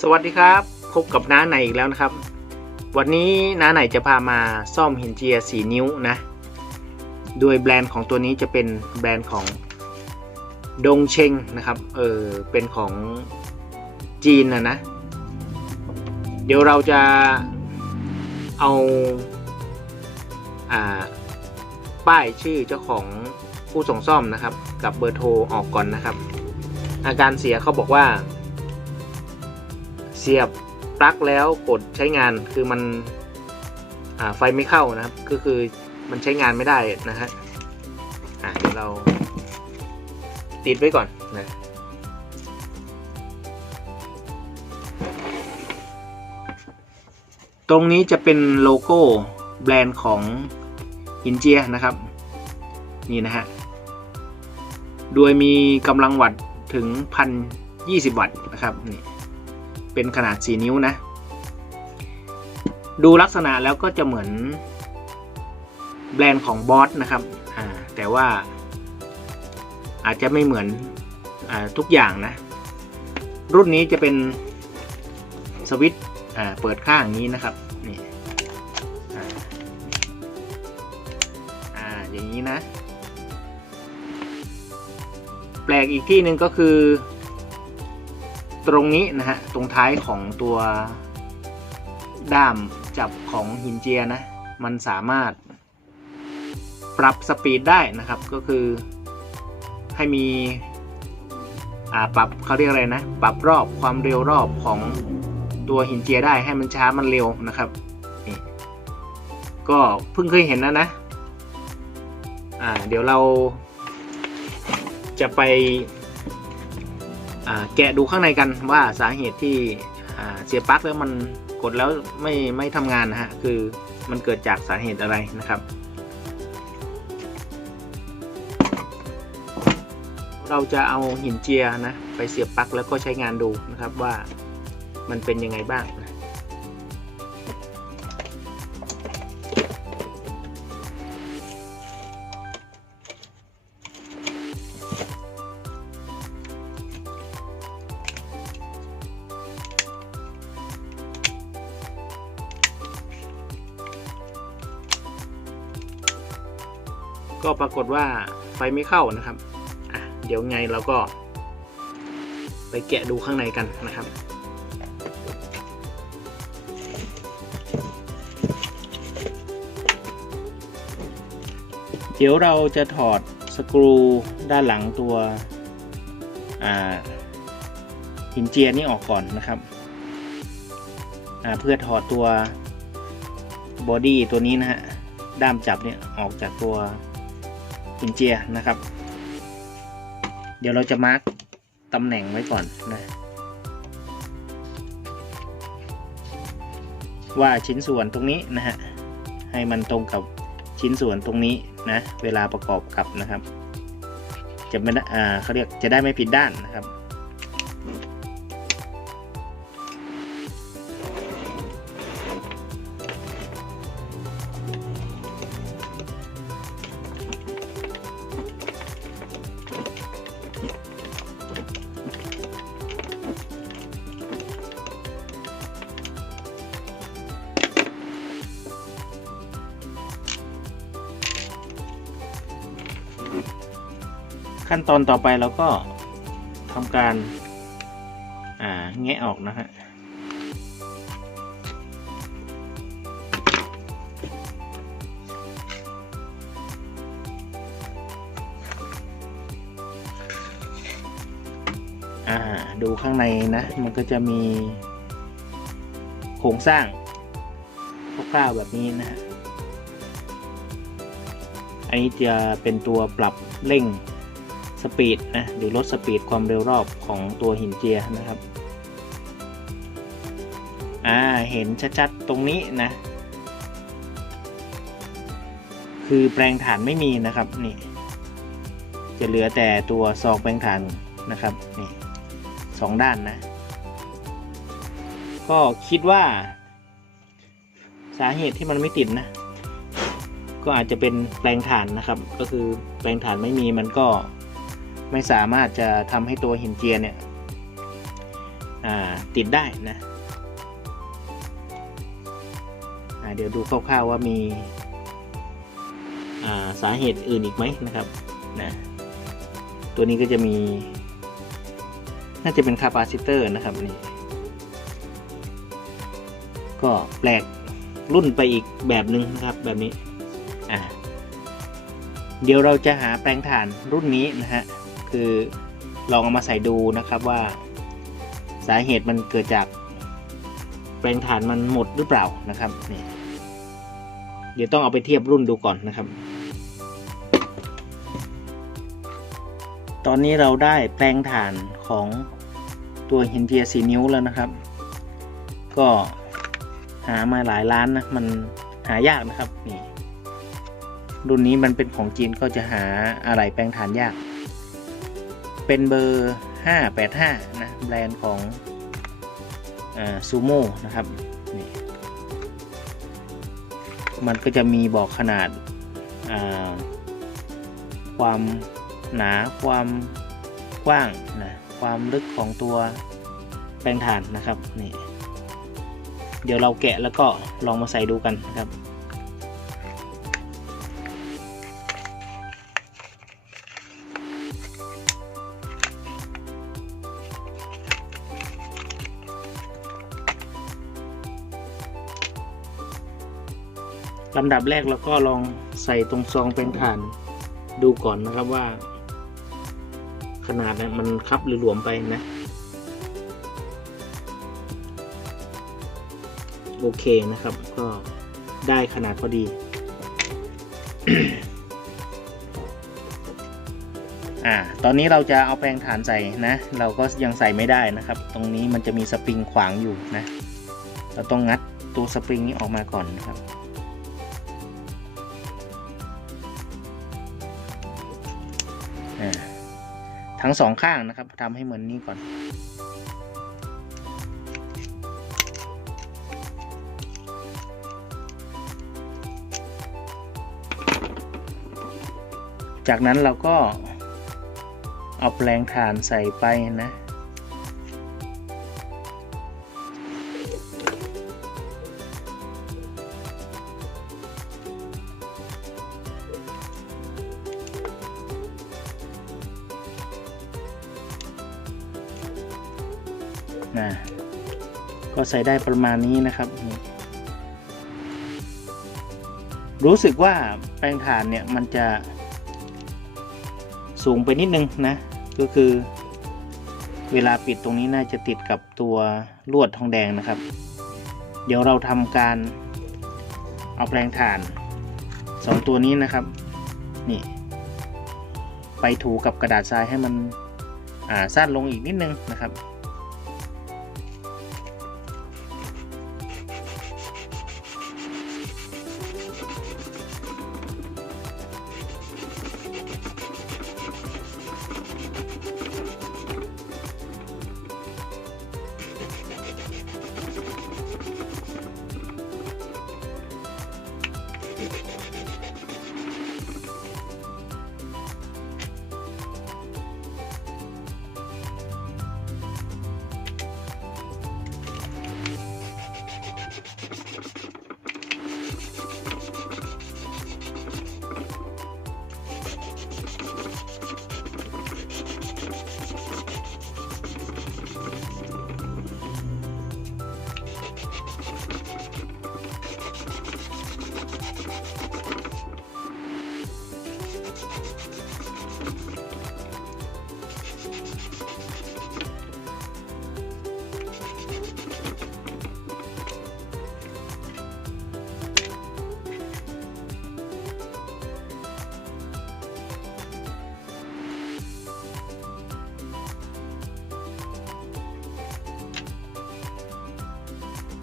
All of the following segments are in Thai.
สวัสดีครับ พบกับน้าไหนอีกแล้วนะครับ วันนี้น้าไหนจะพามาซ่อมหินเจีย4นิ้วนะโดยแบรนด์ของตัวนี้จะเป็นแบรนด์ของดงเชงนะครับเออเป็นของจีนนะนะ เดี๋ยวเราจะเอาอ่าป้ายชื่อเจ้าของผู้ส่งซ่อมนะครับ กับเบอร์โทรออกก่อนนะครับ อาการเสียเขาบอกว่า เสียบปลั๊กแล้วกดใช้งานคือมันไฟไม่เข้านะครับก็คือมันใช้งานไม่ได้นะฮะอะเดี๋ยวเราติดไว้ก่อนนะตรงนี้จะเป็นโลโก้แบรนด์ของอินเจียนะครับ นี่นะฮะ โดยมีกำลังวัตต์ถึง 1,020 วัตต์นะครับนี่ เป็นขนาด 4 นิ้วนะ ดูลักษณะแล้วก็จะเหมือนแบรนด์ของบอสนะครับแต่ว่าอาจจะไม่เหมือนอทุกอย่างนะ รุ่นนี้จะเป็นสวิตช์เปิดข้างนี้นะครับนี่อ่าอ่าอย่างนี้นะ แปลกอีกที่หนึ่งก็คือ ตรงนี้นะฮะตรงท้ายของตัวด้ามจับของหินเจียนะ มันสามารถปรับสปีดได้นะครับ ก็คือให้มีอ่าปรับเขาเรียกอะไรนะ ปรับรอบความเร็วรอบของตัวหินเจียได้ให้มันช้ามันเร็วนะครับนี่ก็เพิ่งเคยเห็นนะนะอ่าเดี๋ยวเราจะไป แกะดูข้างในกันว่าสาเหตุที่เสียปลั๊กแล้วมันกดแล้วไม่ไม่ทำงานนะฮะคือมันเกิดจากสาเหตุอะไรนะครับ เราจะเอาหินเจียนะไปเสียบปลั๊กแล้วก็ใช้งานดูนะครับว่ามันเป็นยังไงบ้าง ก็ปรากฏว่าไฟไม่เข้านะครับอะเดี๋ยวไงเราก็ ไปแกะดูข้างในกันนะครับเดี๋ยวเราจะถอดสกรูด้านหลังตัวหินเจียนี่ออกก่อนนะครับ เพื่อถอดตัวบอดี้ตัวนี้นะฮะ ด้ามจับเนี่ยออกจากตัว หินเจียนะครับ เดี๋ยวเราจะมาร์กตำแหน่งไว้ก่อนนะว่าชิ้นส่วนตรงนี้นะฮะให้มันตรงกับชิ้นส่วนตรงนี้นะเวลาประกอบกับนะครับ จะไม่ได้อ่าเขาเรียกจะได้ไม่ผิดด้านนะครับ ขั้นตอนต่อไปเราก็ทำการแงะออกนะฮะดูข้างในนะ มันก็จะมีโครงสร้างคร่าวๆแบบนี้นะฮะ อันนี้จะเป็นตัวปรับเร่งสปีดนะหรือลดสปีดความเร็วรอบของตัวหินเจียนะครับอ่าเห็นชัดๆตรงนี้นะ คือแปลงฐานไม่มีนะครับนี่จะเหลือแต่ตัวซองแปลงฐานนะครับนี่สองด้านนะ ก็คิดว่า สาเหตุที่มันไม่ติดนะ ก็อาจจะเป็นแปลงฐานนะครับ ก็คือแปลงฐานไม่มีมันก็ไม่สามารถจะทำให้ตัวหินเจียเนี่ยติดได้นะเดี๋ยวดูคร่าวๆว่ามีาสาเหตุอื่นอีกไหมนะครับนะตัวนี้ก็จะมี น่าจะเป็นคาปาซิเตอร์นะครับนี่ก็แปลกรุ่นไปอีกแบบหนึ่งนะครับแบบนี้ อ่าเดี๋ยวเราจะหาแปลงถ่านรุ่นนี้นะฮะ คือลองเอามาใส่ดูนะครับว่า สาเหตุมันเกิดจากแปลงถ่านมันหมดหรือเปล่านะครับนี่เดี๋ยวต้องเอาไปเทียบรุ่นดูก่อนนะครับ ตอนนี้เราได้แปลงถ่านของตัวฮินเจียสีนิ้วแล้วนะครับ ก็หามาหลายร้านนะ มันหายากนะครับนี่ รุ่นนี้มันเป็นของจีนก็จะหาอะไรแปลงฐานยาก เป็นเบอร์ 585 นะ แบรนด์ของซูโม่นะครับนี่มันก็จะมีบอกขนาดความหนาความกว้างนะความลึกของตัวแปลงฐานนะครับนี่เดี๋ยวเราแกะแล้วก็ลองมาใส่ดูกันนะครับ ลำดับแรกเราก็ลองใส่ตรงซองเป็นฐานดูก่อนนะครับว่า ขนาดนะมันคับหรือหลวมไปนะ โอเคนะครับก็ได้ขนาดพอดีอ่าตอนนี้เราจะเอาแปรงฐานใส่นะ เราก็ยังใส่ไม่ได้นะครับ ตรงนี้มันจะมีสปริงขวางอยู่นะ เราต้องงัดตัวสปริงนี้ออกมาก่อนนะครับ ทั้งสองข้างนะครับทำให้เหมือนนี้ก่อน จากนั้นเราก็เอาแปลงฐานใส่ไปนะ ก็ใส่ได้ประมาณนี้นะครับ รู้สึกว่าแปลงถ่านเนี่ยมันจะสูงไปนิดนึงนะ ก็คือเวลาปิดตรงนี้น่าจะติดกับตัวลวดทองแดงนะครับ เดี๋ยวเราทำการเอาแปลงถ่านสองตัวนี้นะครับ นี่ ไปถูกับกระดาษทรายให้มันอ่าสั้นลงอีกนิดนึงนะครับ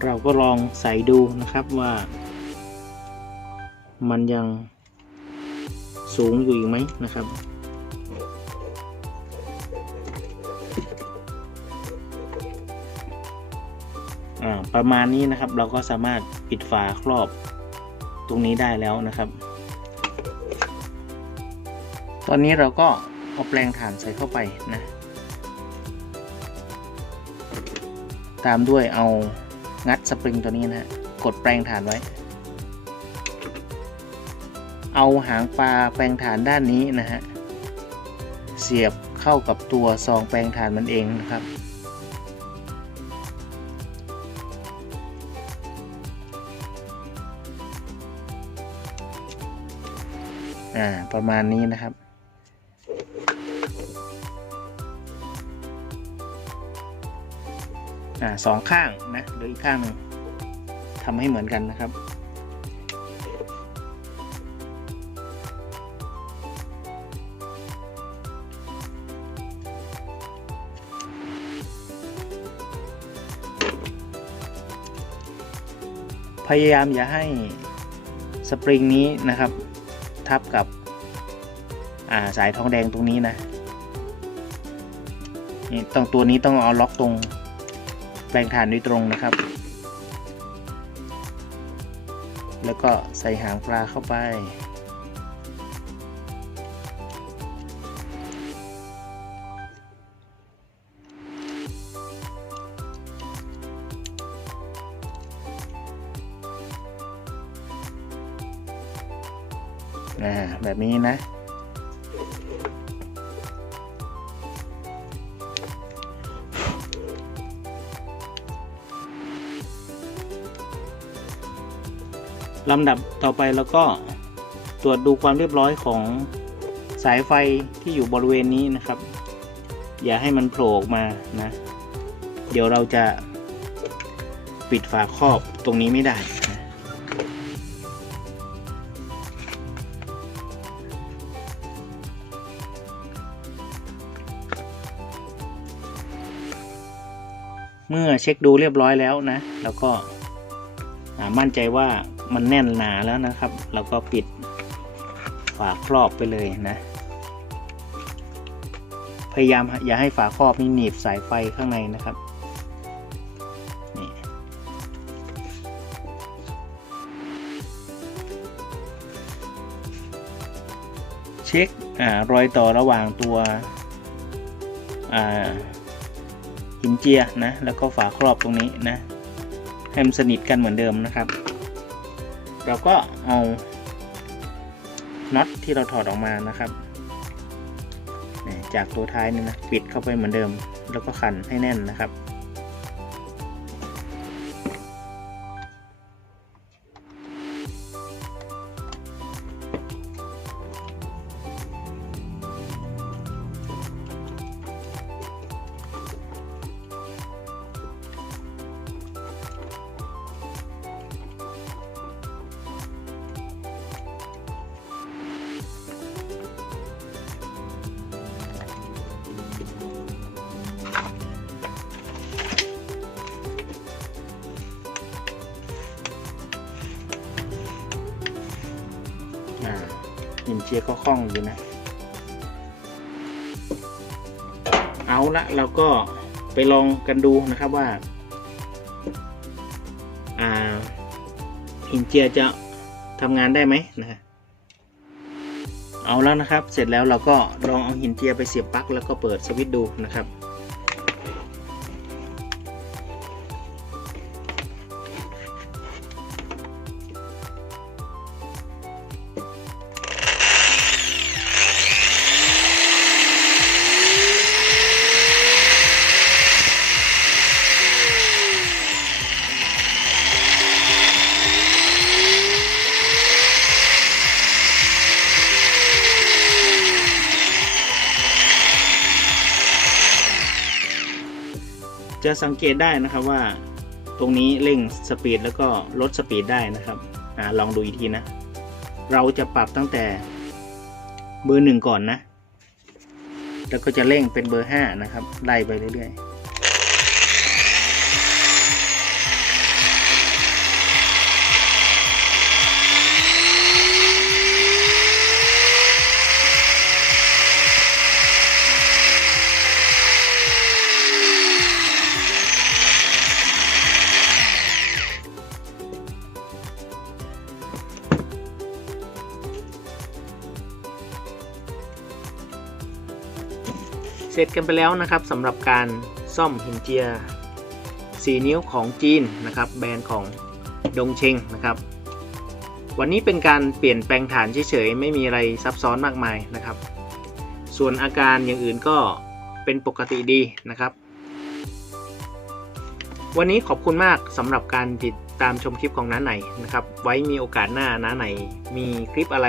เราก็ลองใส่ดูนะครับว่า มันยังสูงอยู่อีกไหมนะครับ ประมาณนี้นะครับเราก็สามารถปิดฝาครอบตรงนี้ได้แล้วนะครับ ตอนนี้เราก็เอาแปลงถ่านใส่เข้าไปนะ ตามด้วยเอา งัดสปริงตัวนี้นะฮะกดแปลงฐานไว้ เอาหางปลาแปลงฐานด้านนี้นะฮะเสียบเข้ากับตัวซองแปลงฐานมันเองนะครับอ่าประมาณนี้นะครับ อ่าสองข้างนะหรืออีกข้างหนึ่งทำให้เหมือนกันนะครับพยายามอย่าให้สปริงนี้นะครับ ทับกับาสายทองแดงตรงนี้นะนี่ต้องตัวนี้ต้องเอาล็อกตรง แปลงฐานโดยตรงนะครับ แล้วก็ใส่หางปลาเข้าไปอ่าแบบนี้นะ ลำดับต่อไปแล้วก็ตรวจดูความเรียบร้อยของสายไฟที่อยู่บริเวณนี้นะครับ อย่าให้มันโผล่ออกมานะ เดี๋ยวเราจะปิดฝาครอบตรงนี้ไม่ได้นะเมื่อเช็คดูเรียบร้อยแล้วนะ แล้วก็มั่นใจว่า มันแน่นหนาแล้วนะครับ เราก็ปิดฝาครอบไปเลยนะ พยายามอย่าให้ฝาครอบนี่หนีบสายไฟข้างในนะครับนี่เช็คอรอยต่อระหว่างตัวหินเจียนะแล้วก็ฝาครอบตรงนี้นะให้มันสนิทกันเหมือนเดิมนะครับ เราก็เอาน็อตที่เราถอดออกมานะครับ จากตัวท้ายนี่นะ ปิดเข้าไปเหมือนเดิม แล้วก็ขันให้แน่นนะครับ หินเจียก็คล่องอยู่นะ เอาละเราก็ไปลองกันดูนะครับว่าหินเจียจะทำงานได้ไหมนะฮะเอาแล้วนะครับ เสร็จแล้วเราก็ลองเอาหินเจียไปเสียบปลั๊กแล้วก็เปิดสวิตช์ดูนะครับ จะสังเกตได้นะครับว่าตรงนี้เร่งสปีดแล้วก็ลดสปีดได้นะครับอลองดูอีกทีนะ เราจะปรับตั้งแต่เบอร์หนึ่งก่อนนะ แล้วก็จะเร่งเป็นเบอร์ห้านะครับไล่ไปเรื่อยๆ ร็จกันไปแล้วนะครับสำหรับการซ่อมหินเจีย 4 นิ้วของจีนนะครับ แบรนด์ของดงเชงนะครับ วันนี้เป็นการเปลี่ยนแปลงฐานเฉยๆ ไม่มีอะไรซับซ้อนมากมายนะครับ ส่วนอาการอย่างอื่นก็เป็นปกติดีนะครับ วันนี้ขอบคุณมากสำหรับการติดตามชมคลิปของน้าไหนนะครับ ไว้มีโอกาสหน้าน้าไหน มีคลิปอะไร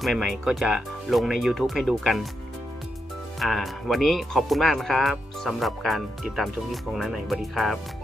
ใหม่ ๆ ก็จะลงใน YouTube ให้ดูกัน อ่า วันนี้ขอบคุณมากนะครับสำหรับการติดตามชมคลิปของนั้นไหนสวัสดีครับ